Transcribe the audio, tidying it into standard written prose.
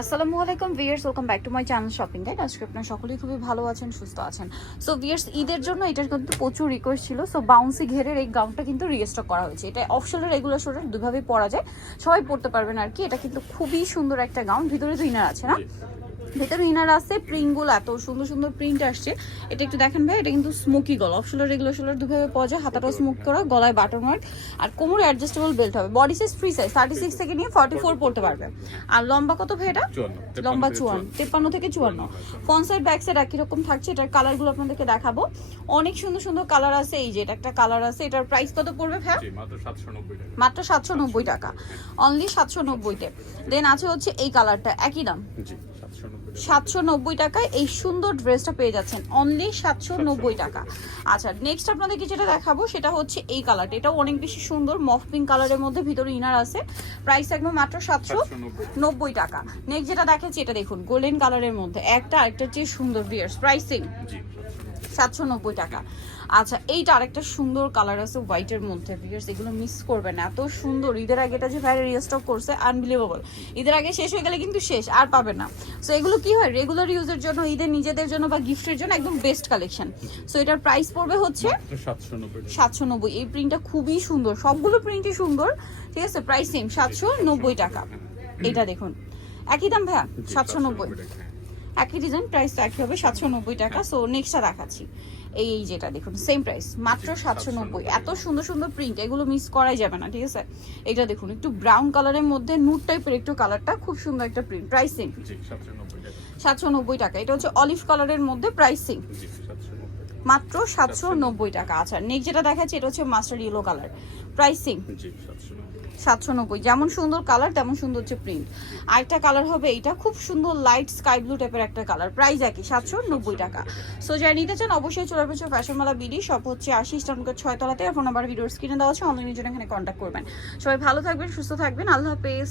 আসসালামু আলাইকুম viewers, welcome back to my channel shopping guide. আজকে আপনারা সকলেই খুবই ভালো আছেন, সুস্থ আছেন। সো ভিউয়ার্স, ঈদের জন্য এটার কিন্তু প্রচুর রিকোয়েস্ট ছিল। সো বাউন্সি ঘেরের এই গাউনটা কিন্তু রিস্টক করা হয়েছে। এটা অফশোল্ডার রেগুলার শোল্ডার দুভাবেই পরা যায়, সবাই পরতে পারবেন আর কি। এটা কিন্তু খুবই সুন্দর একটা গাউন, ভিতরে তো ইনার আছে না, ভেতরে ইনার আছে। প্রিন্টগুলো এত সুন্দর সুন্দর প্রিন্ট আসছে। এটা একটু দেখেন ভাই, এটা কিন্তু স্মোকি গলা, অফশোল্ডার রেগুলার শোল্ডার দুভাবে পাওয়া যায়। হাতাটাও স্মোক করা, গলায় বাটন ওয়ার্ক, আর কোমরে অ্যাডজাস্টেবল বেল্ট হবে। বডি সাইজ ফ্রি সাইজ 36 থেকে নিয়ে 44 পড়তে পারবে। আর লম্বা কত ভাই এটা? লম্বা 53 থেকে 54। ফ্রন্ট সাইড ব্যাক সাইড একই রকম থাকছে। এটার কালারগুলো আপনাদেরকে দেখাবো, অনেক সুন্দর সুন্দর কালার আছে। এই যে এটা একটা কালার আছে, এটার প্রাইস কত পড়বে ভাই? মাত্র 790 টাকা, অনলি 790-তে। দেন আছে হচ্ছে এই কালারটা, একই দাম 790 টাকায় এই সুন্দর ড্রেসটা পেয়ে যাচ্ছেন, অনলি 790 টাকা। আচ্ছা, নেক্সট আপনাদেরকে যেটা দেখাবো সেটা হচ্ছে এই কালারটা। এটাও অনেক বেশি সুন্দর, মফ পিঙ্ক কালারের মধ্যে, ভিতরে ইনার আছে। প্রাইস একদম মাত্র 790 টাকা। নেক্সট যেটা দেখাচ্ছি, এটা দেখুন গোল্ডেন কালারের মধ্যে, একটা আরেকটার চেয়ে সুন্দর। ভিউয়ার্স, প্রাইসিং 790 টাকা। আচ্ছা, এইটা আরেকটা সুন্দর কালার আছে হোয়াইটের মধ্যে। ভিউয়ার্স, এগুলো মিস করবেন না, এত সুন্দর। ঈদের আগে এটা যে ভাইরা রিস্টক করছে, আনবিলিভেবল। ঈদের আগে শেষ হয়ে গেলে কিন্তু শেষ, আর পাবেন না। সো এগুলো কি হয়, রেগুলার ইউজের জন্য, ঈদের নিজেদের জন্য বা গিফটের জন্য একদম বেস্ট কালেকশন। সো এটার প্রাইস পড়বে হচ্ছে 790। এই প্রিন্টটা খুবই সুন্দর, সবগুলো প্রিন্টই সুন্দর, ঠিক আছে। প্রাইস সেম 790 টাকা। এটা দেখুন, একই দাম ভাইয়া, 790, একই ডিজাইন, প্রাইস একই হবে 790 টাকা। সো নেক্সটটা দেখাচ্ছি, এই যেটা দেখুন, সেম প্রাইস, মাত্র 790। এত সুন্দর সুন্দর প্রিন্ট, এগুলো মিস করাই যাবে না, ঠিক আছে। এটা দেখুন, একটু ব্রাউন কালারের মধ্যে নুট টাইপের একটু কালারটা, খুব সুন্দর একটা প্রিন্ট। প্রাইস সেম 790 টাকা। এটা হচ্ছে অলিভ কালারের মধ্যে, প্রাইস সেম মাত্র 790 টাকা। আচ্ছা, নেক্সট যেটা দেখাচ্ছি, এটা হচ্ছে mustard yellow colour, price same 790। যেমন সুন্দর কালার তেমন সুন্দর হচ্ছে প্রিন্ট। আরেকটা কালার হবে এইটা, খুব সুন্দর লাইট স্কাই ব্লু টাইপের একটা কালার, প্রাইস একই 790 টাকা। সো যারা নিতে চান অবশ্যই চলে আসবেন ফ্যাশনমালা বিডি, সব হচ্ছে 80 ইস্টার্ন 6 তলাতে। আর ফোন নাম্বার ভিডিওর স্ক্রিনে দেওয়া আছে, অনলাইনের জন্য এখানে কন্ট্যাক্ট করবেন। সবাই ভালো থাকবেন, সুস্থ থাকবেন, আল্লাহ হাফেজ।